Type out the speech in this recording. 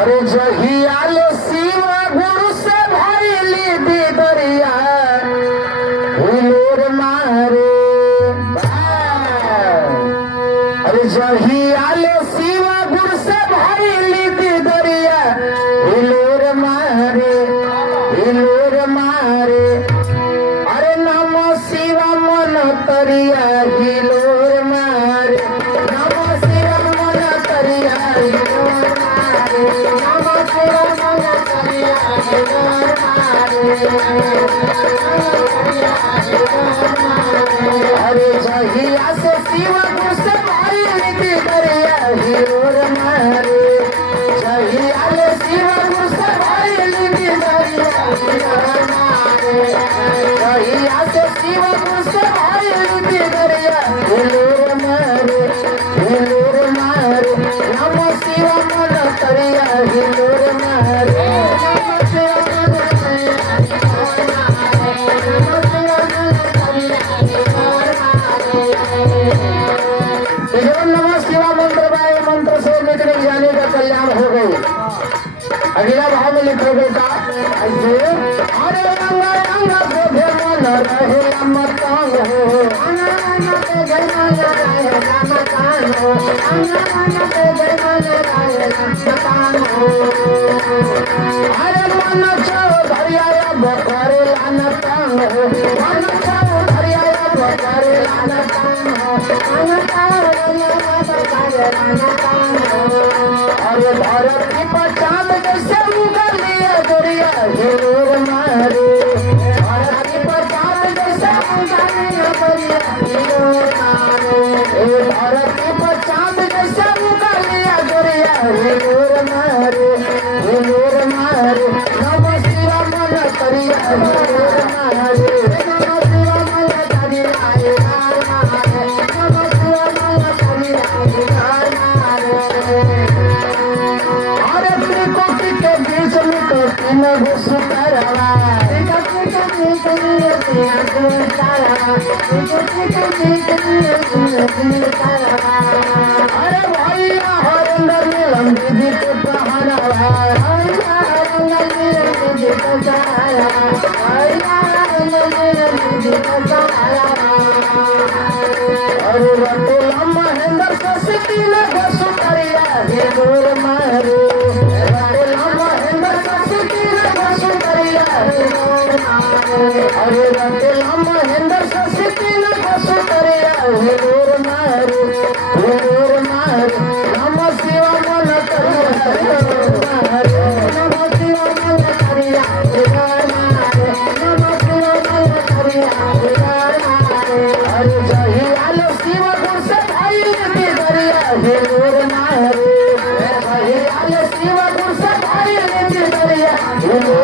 अरे जहियाल शिव गुरु से भरली दरिया हिलोर मारे। अरे जहियाल शिव गुरु से भरली दरिया हिलोर मारे, हिलोर मारे। अरे नम शिव मन तरिया हिलोर मारे, नम शिव मन तरिया हिलोर मारे, नम शिव मन तरिया हिलोर मारे। अरे जहिया से शिव गुरु से भरली दरिया हिलोर मारे, जहिया से शिव गुरु से भरली दरिया हिलोर मारे, जहिया से शिव गुरु से भरली दरिया हिलोर मारे, हिलोर मारे। नम शिव मन तरिया हिलोर मारे, नम शिव मन तरिया हिलोर मारे, नम शिव मन तरिया हिलोर मारे। जब नमः शिवा मंत्र वाय मंत्र से निकल जाने का कल्याण हो गई। अगला भाव में लिखोगे का ऐसे, अरे रंग रंग बोधे मन रहे अमतांग हो, रंग रंग बोधे मन रहे अमतांग हो, रंग रंग बोधे मन रहे अमतांग हो। अरे मन चौधरिया बकरे लानतांग हो, मन चौधरिया बकरे लानतांग हो, मन चौधरिया बकरे लानतांग हो। अरे धरती पर चांद जैसे उगलिया गोरिया हिलोर मारे, धरती पर चांद जैसे उगलिया गोरिया हिलोर मारे, धरती पर चांद जैसे उगलिया गोरिया हिलोर मारे, हिलोर मारे। नम शिव मन तरिया हिलोर मारे, नम शिव मन तरिया हिलोर मारे, नम शिव मन तरिया हिलोर मारे। अरे त्रिकोटि के बीच में तो तीन गो सुतरवा, त्रिकोटि के बीच में तीन गो सुतरवा, त्रिकोटि के बीच में तीन गो सुतरवा। अरे भैया हरिंदर नीलम दीदी के पहनावा, भैया हरिंदर नीलम दीदी के पहनावा, भैया हरिंदर नीलम दीदी के पहनावा। अरे रतुला महेंद्र से तीन गो सुतरिया हिलोर मारे, अरे रतुला महेंद्र से तीन गो सुतरिया हिलोर मारे, हिलोर मारे। नम शिव मन तरिया हिलोर मारे, नम शिव मन तरिया हिलोर मारे, नम शिव मन तरिया हिलोर मारे। अरे जहियाल शिव गुरु से भरली दरिया हिलोर मारे, जहियाल शिव गुरु से भरली दरिया हिलोर